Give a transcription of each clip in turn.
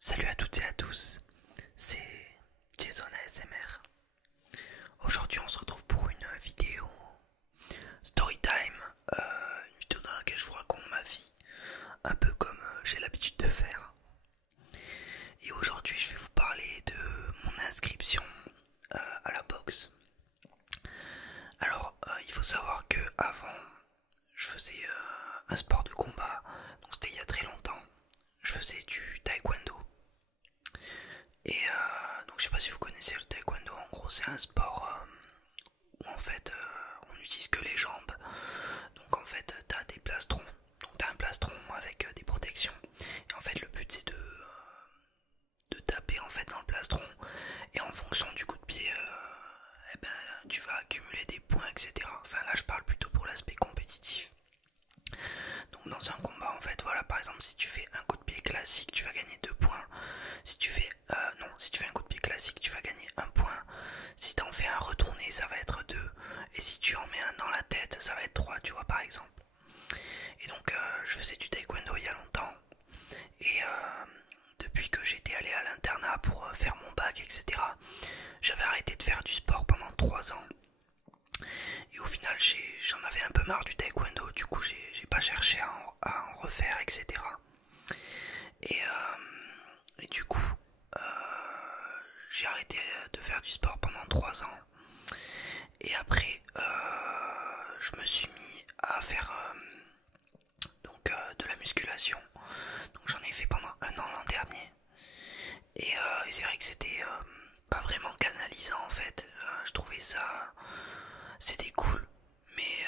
Salut à toutes et à tous, c'est Jason ASMR. Aujourd'hui on se retrouve pour une vidéo Storytime, une vidéo dans laquelle je vous raconte ma vie, un peu comme j'ai l'habitude de faire. Et aujourd'hui je vais vous parler de mon inscription à la boxe. Alors il faut savoir que avant je faisais un sport de combat, donc c'était il y a très longtemps. Je faisais du taekwondo. Et donc je sais pas si vous connaissez le taekwondo, en gros c'est un sport où en fait on n'utilise que les jambes. Donc en fait t'as des plastrons, donc t'as un plastron avec des protections. Et en fait le but c'est de taper en fait dans le plastron. Et en fonction du coup de pied, eh ben, tu vas accumuler des points, etc. Enfin là je parle plutôt pour l'aspect compétitif. Donc dans un combat en fait, voilà, par exemple si tu fais un coup de pied classique tu vas gagner 2 points. Si tu fais un coup de pied classique tu vas gagner 1 point. Si tu en fais un retourné ça va être 2. Et si tu en mets un dans la tête ça va être 3, tu vois, par exemple. Et donc je faisais du taekwondo il y a longtemps. Et depuis que j'étais allé à l'internat pour faire mon bac, etc., j'avais arrêté de faire du sport pendant 3 ans. Et au final j'en avais un peu marre du taekwondo. Du coup j'ai pas cherché à en refaire, etc. Et du coup j'ai arrêté de faire du sport pendant 3 ans. Et après je me suis mis à faire de la musculation. Donc j'en ai fait pendant 1 an l'an dernier. Et c'est vrai que c'était pas vraiment canalisant en fait. Je trouvais ça, c'était cool, mais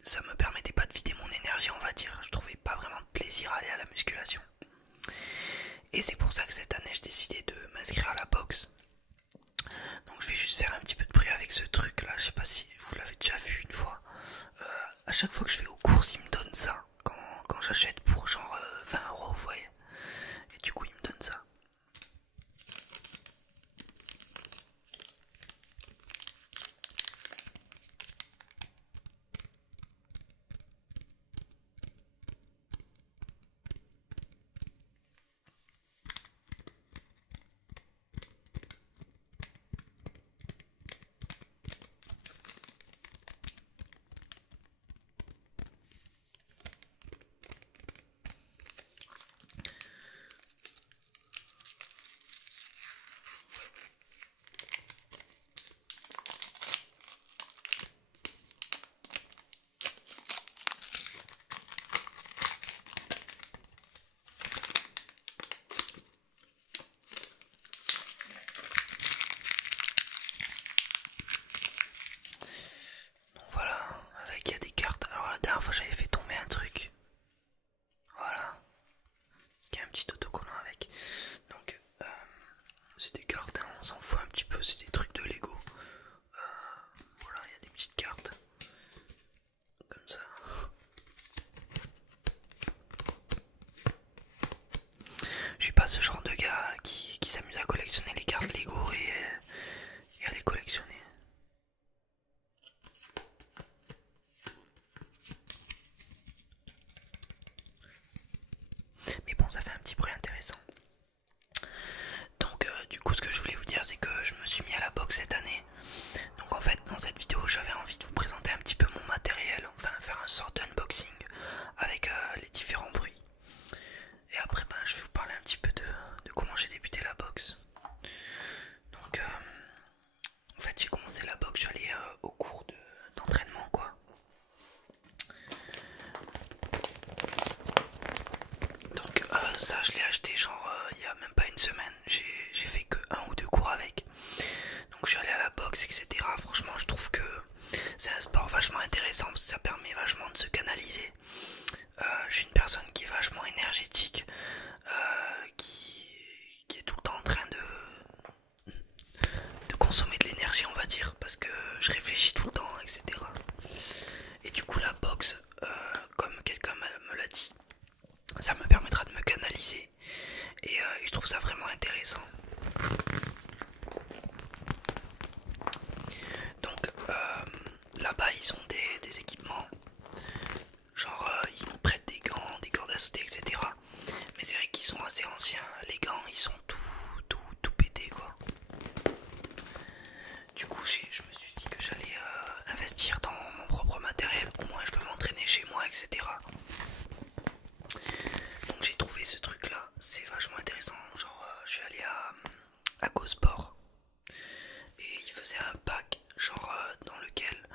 ça me permettait pas de vider mon énergie, on va dire. Je trouvais pas vraiment de plaisir à aller à la musculation. Et c'est pour ça que cette année j'ai décidé de m'inscrire à la boxe. Donc je vais juste faire un petit peu de bruit avec ce truc là, je sais pas si vous l'avez déjà vu une fois. À chaque fois que je vais aux courses ils me donnent ça quand j'achète pour genre 20 €, vous voyez. Et du coup ils me donnent ça. Donc voilà, avec il y a des cartes. Alors la dernière fois j'avais fait tomber un truc. Voilà. Il y a un petit autocollant avec. Donc c'est des cartes, hein, on s'en fout un petit peu, c'est des trucs de Lego. Voilà, il y a des petites cartes. Comme ça. Je suis pas ce genre de gars qui s'amuse à collectionner les cartes Lego et à les collectionner. Mais bon, ça fait un petit bruit intéressant. Donc du coup ce que je voulais vous dire c'est que je me suis mis à la boxe cette année. Donc en fait dans cette vidéo j'avais envie de vous présenter un petit peu mon matériel, enfin faire un sort d'unboxing avec les différents bruits. Et après ben, je vais vous parler un petit peu de comment j'ai débuté la boxe. Donc en fait j'ai commencé la boxe, je suis allé au cours d'entraînement quoi. Donc ça je l'ai acheté genre il y a même pas une semaine, j'ai fait que 1 ou 2 cours avec. Donc je suis allé à la boxe, etc. Franchement je trouve que c'est un sport vachement intéressant parce que ça permet vachement de se canaliser. Je suis une personne qui est vachement énergétique, qui est tout le temps en train de consommer de l'énergie, on va dire, parce que je réfléchis tout le temps, etc. Et du coup la boxe, comme quelqu'un me l'a dit, ça me permettra de me canaliser. Et je trouve ça vraiment intéressant. Donc là-bas ils ont des équipements. Genre ils nous prêtent des gants, des cordes à sauter, etc. ce truc là, c'est vachement intéressant. Genre, je suis allé à GoSport et il faisait un pack, genre dans lequel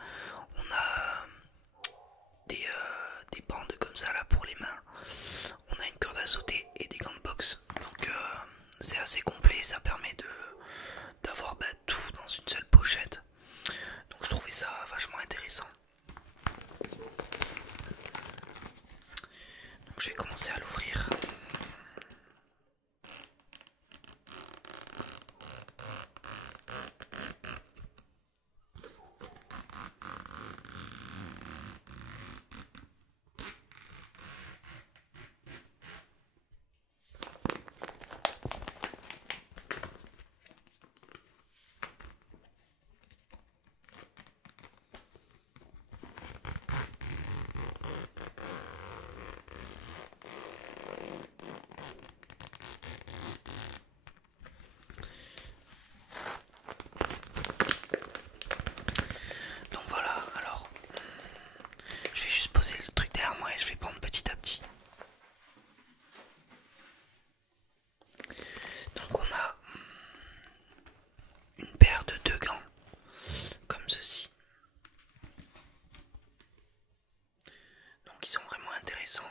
on a des bandes comme ça là pour les mains. On a une corde à sauter et des gants de boxe. Donc c'est assez complet, ça permet d'avoir tout dans une seule pochette. Donc je trouvais ça vachement intéressant. Donc je vais commencer à l'ouvrir. Donc voilà, alors je vais juste poser le truc derrière moi et je vais prendre petit à petit. Donc on a une paire de deux gants comme ceci. Donc ils sont vraiment intéressants.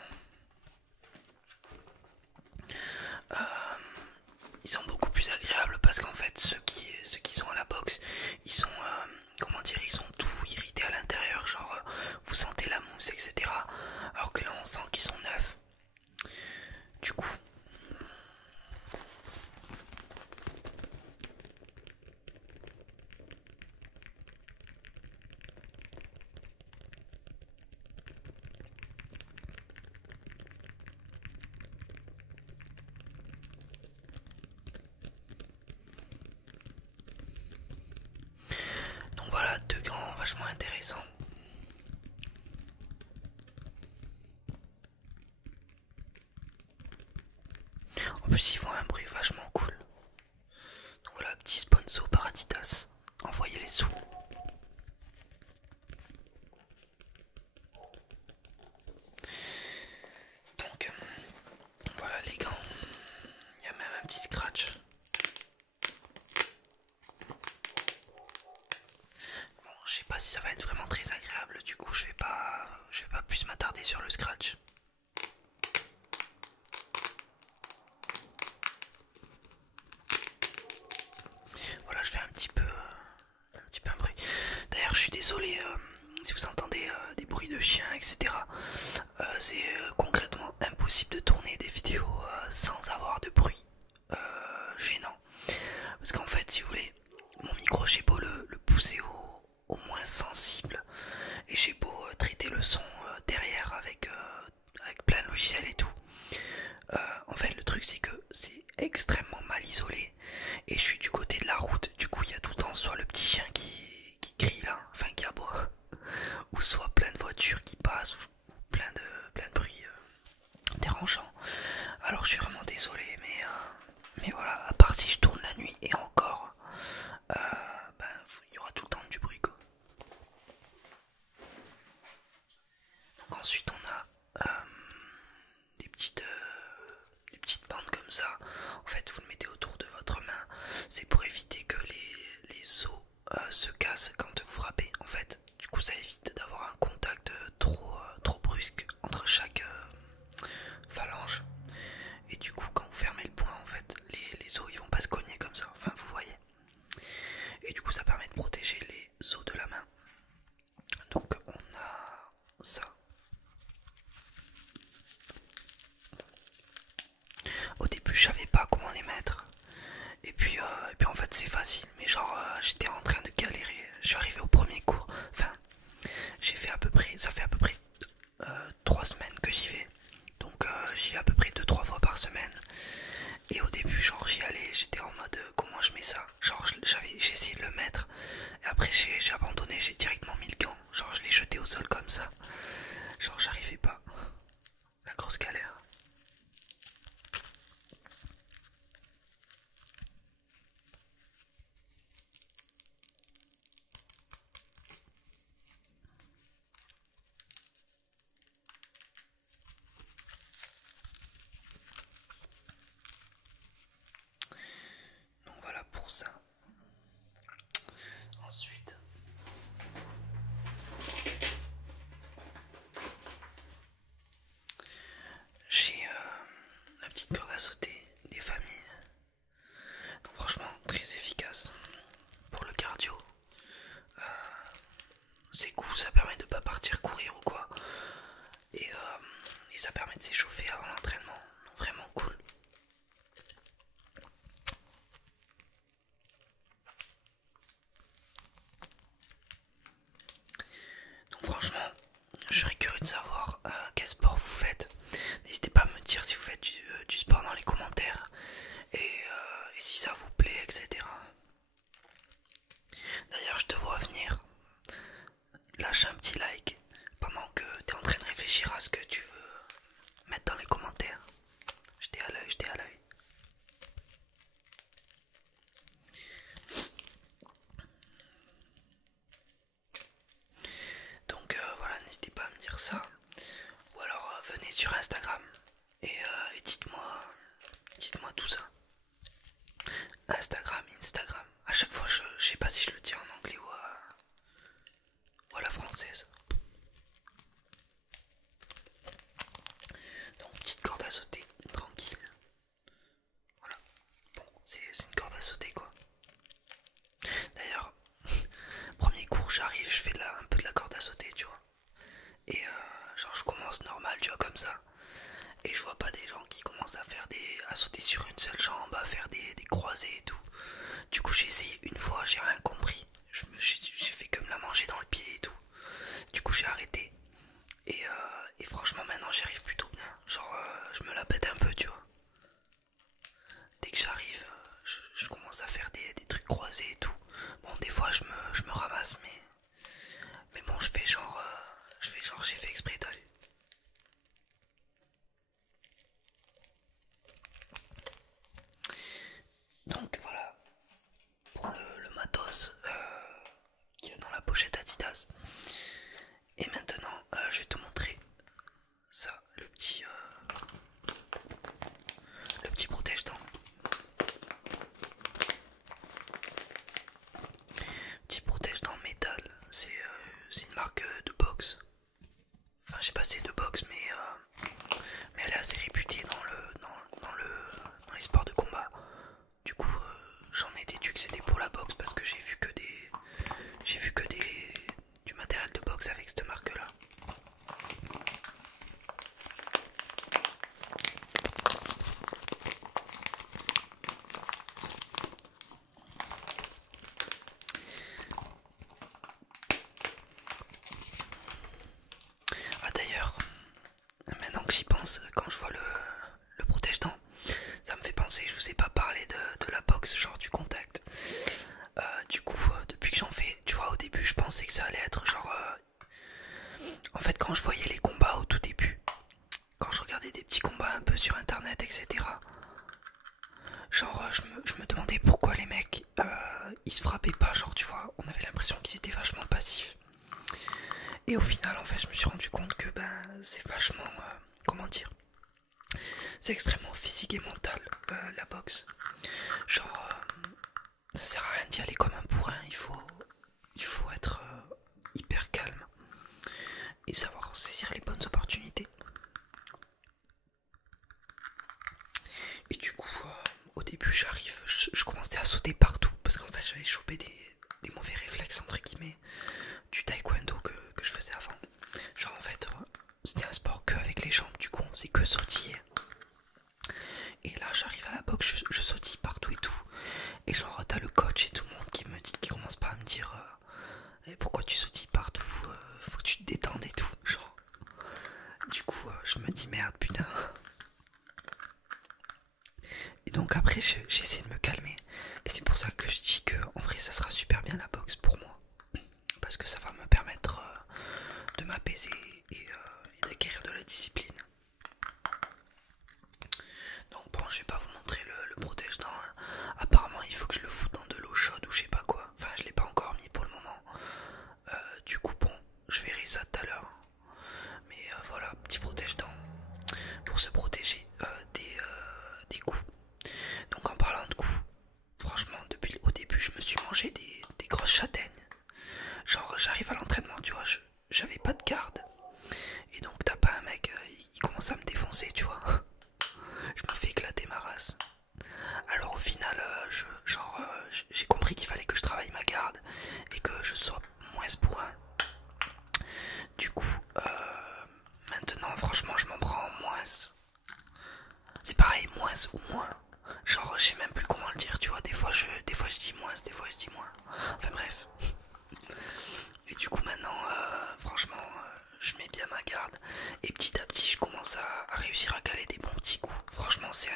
Ils sont beaucoup plus agréables parce qu'en fait ceux qui sont à la boxe, ils sont comment dire, ils sont tout irrités à l'intérieur, genre vous sentez la mousse, etc. Alors que là on sent qu'ils sont neufs. Du coup, donc voilà, deux gants vachement intéressants. En plus ils font un bruit vachement cool. Donc voilà, petit sponsor par Adidas. Envoyez les sous. Donc voilà les gants. Il y a même un petit scratch. Bon, je sais pas si ça va être vraiment très agréable, du coup je vais pas plus m'attarder sur le scratch. Voilà, je fais un petit peu un bruit. D'ailleurs, je suis désolé si vous entendez des bruits de chiens, etc. C'est concrètement impossible de tourner des vidéos sans avoir de bruit gênant. Parce qu'en fait, si vous voulez, mon micro, j'ai beau le pousser au moins sensible et j'ai beau traiter le son derrière avec plein de logiciels et tout. En fait, le truc, c'est que c'est extrêmement mal isolé et je suis du côté de la route. Du coup, il y a tout le temps soit le petit chien qui crie là, enfin qui aboie, ou soit plein de voitures qui passent, ou plein de bruit dérangeant. Alors, je suis vraiment désolé, mais voilà, à part si je tourne la nuit et encore, il y aura tout le temps du bruit quoi. Donc ensuite on a des petites bandes comme ça. En fait vous le mettez autour de votre main. C'est pour éviter que les os se cassent quand vous frappez. En fait du coup ça évite d'avoir un contact trop brusque entre chaque phalange. Et du coup quand vous fermez le poing en fait les os ils vont pas se cogner comme ça. Enfin vous voyez. Et du coup ça permet de protéger les os de la main. Donc on a ça. Au début je savais pas comment les mettre. Et puis en fait c'est facile. Mais genre j'étais en train de galérer. Je suis arrivé au premier cours. Enfin j'ai fait à peu près. Ça fait à peu près 3 semaines que j'y vais. Donc j'y vais à peu près 2-3 fois par semaine. Et au début genre j'y allais. J'étais en mode comment je mets ça. Genre j'ai essayé de le mettre. Et après j'ai abandonné. J'ai directement mis le gant. Genre je l'ai jeté au sol comme ça. Genre j'arrivais pas. La grosse galère. petite corde à sauter des familles. Donc franchement très efficace pour le cardio. C'est cool, ça permet de pas partir courir ou quoi. Et ça permet de s'échauffer avant l'entraînement. Donc vraiment cool. Donc franchement, je serais curieux de savoir quel sport vous faites. N'hésitez pas à me dire si vous faites du sport dans les commentaires et si ça vous plaît, etc. D'ailleurs, je te vois venir. Lâche un petit like pendant que tu es en train de réfléchir à ce que tu veux mettre dans les commentaires. J'étais à l'œil, j'étais à l'œil. Donc voilà, n'hésitez pas à me dire ça. Ou alors venez sur Instagram et dites-moi tout ça. Instagram. À chaque fois, je sais pas si je le dis en anglais ou à la française. Donc petite corde à sauter, tranquille. Voilà. Bon, c'est une corde à sauter quoi. D'ailleurs, premier cours, j'arrive, je fais un peu de la corde à sauter, tu vois. Et genre je commence normal, tu vois, comme ça. Et je vois pas des gens qui commencent à sauter sur une seule jambe, à faire des croisés et tout. Du coup j'ai essayé une fois, j'ai rien compris. J'ai fait que me la manger dans le pied et tout. Du coup j'ai arrêté. Et franchement maintenant j'y arrive plutôt bien. Genre je me la pète un peu, tu vois. Dès que j'arrive, je commence à faire des trucs croisés et tout. Bon des fois je me ramasse mais bon je fais genre j'ai fait exprès, t'as vu. Donc voilà pour le matos qui est dans la pochette Adidas. Et maintenant je vais te montrer ça, le petit protège-dents. Petit protège-dents métal, c'est une marque de boxe. Enfin je sais pas si c'est de boxe mais elle est assez réputée dans les sports de combat. Du coup j'en ai déduit que c'était pour la boxe parce que j'ai vu que du matériel de boxe avec cette marque là. Ah d'ailleurs, maintenant que j'y pense, quand je vois le protège-dents, ça me fait penser, je vous ai pas parlé de la boxe, genre du contact. Du coup, depuis que j'en fais, tu vois, au début je pensais que ça allait être genre... En fait, quand je voyais les combats au tout début, quand je regardais des petits combats un peu sur internet, etc. Genre, je me demandais pourquoi les mecs, ils se frappaient pas, genre, tu vois, on avait l'impression qu'ils étaient vachement passifs. Et au final, en fait, je me suis rendu compte que c'est vachement, comment dire, c'est extrêmement physique et mental, la boxe. Genre, ça sert à rien d'y aller comme un bourrin, il faut être hyper calme et savoir saisir les bonnes opportunités. Et du coup, au début, je commençais à sauter partout parce qu'en fait, j'avais chopé des mauvais réflexes, entre guillemets, du taekwondo que je faisais avant. Genre, en fait, c'était un sport que avec les jambes, du coup, on faisait que sautiller. Et là, j'arrive à la boxe, je sautille partout et tout. Et genre, t'as le coach et tout le monde qui commence pas à me dire pourquoi tu sautilles partout, faut que tu te détendes et tout. Genre, du coup, je me dis merde, putain. Et donc après j'essaie de me calmer. Et c'est pour ça que je dis que en vrai ça sera super bien la boxe pour moi. Parce que ça va me permettre de m'apaiser et d'acquérir de la discipline. Donc bon, je vais pas vous montrer le protège-dents. Hein. Apparemment il faut que je le foute dans de l'eau chaude ou je sais pas quoi. Enfin je l'ai pas encore mis pour le moment. Du coup bon, je verrai ça tout à l'heure. Mais voilà, petit protège-dents pour se protéger des coups. Donc en parlant de coups, franchement depuis au début je me suis mangé des grosses châtaignes. Genre j'arrive à l'entraînement, tu vois, j'avais pas de garde. Et donc t'as pas un mec, il passe. Alors au final, j'ai compris qu'il fallait que je travaille ma garde et que je sois moins bourrin. Du coup, maintenant, franchement, je m'en prends moins. C'est pareil, moins ou moins. Genre, je sais même plus comment le dire, tu vois. Des fois je dis moins, des fois je dis moins. Enfin bref. Et du coup, maintenant, franchement, je mets bien ma garde. Et petit à petit, je commence à réussir à caler des bons petits coups. Franchement, c'est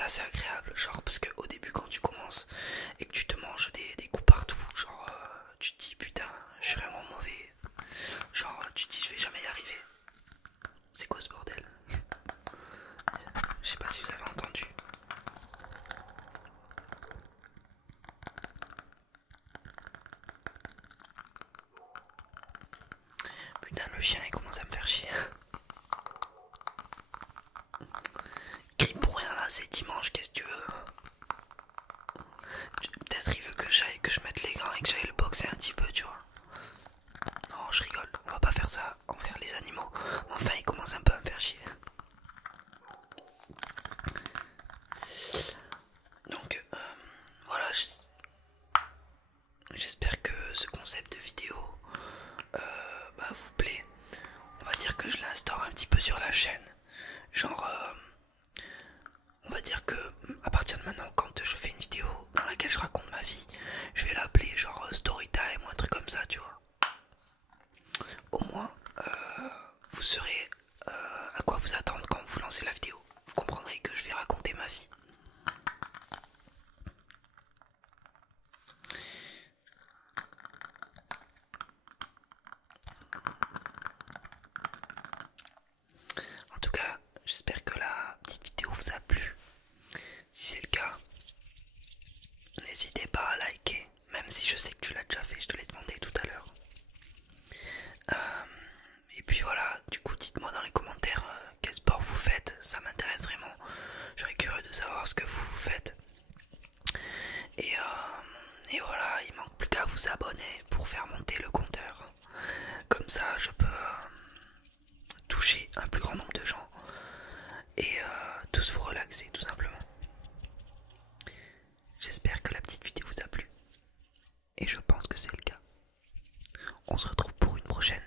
assez agréable. Genre, parce qu'au début, quand tu commences et que tu te manges des coups partout, genre, tu te dis putain, je suis vraiment mauvais. Genre, tu te dis, je vais jamais y arriver. C'est quoi ce bordel? Je sais pas si vous avez entendu. Putain, le chien il commence à me faire chier. Il crie pour rien là, c'est dimanche, qu'est-ce que tu veux? Peut-être il veut que je mette les gants et que j'aille le boxer un petit peu, tu vois. Non, je rigole, on va pas faire ça envers les animaux. Enfin, il commence un peu à me faire chier. Donc, voilà, j'espère que ce concept de vidéo vous plaît. On va dire que je l'instaure un petit peu sur la chaîne. Genre, on va dire que à partir de maintenant, quand je fais une vidéo dans laquelle je raconte ma vie, je vais l'appeler genre story time ou un truc comme ça, tu vois. Au moins, vous saurez à quoi vous attendre quand vous lancez la vidéo. Vous comprendrez que je vais raconter ma vie. En tout cas, j'espère que la petite vidéo vous a plu. Si c'est le cas, n'hésitez pas à liker, même si je sais que tu l'as déjà fait, je te l'ai demandé tout à l'heure. Et puis voilà, du coup dites-moi dans les commentaires quel sport vous faites, ça m'intéresse vraiment. Je serais curieux de savoir ce que vous faites. Et voilà, il manque plus qu'à vous abonner pour faire monter le compteur. Comme ça, je peux toucher un plus grand nombre de gens et tous vous relaxer tout simplement. J'espère que la petite vidéo vous a plu et je pense que c'est le cas. On se retrouve pour une prochaine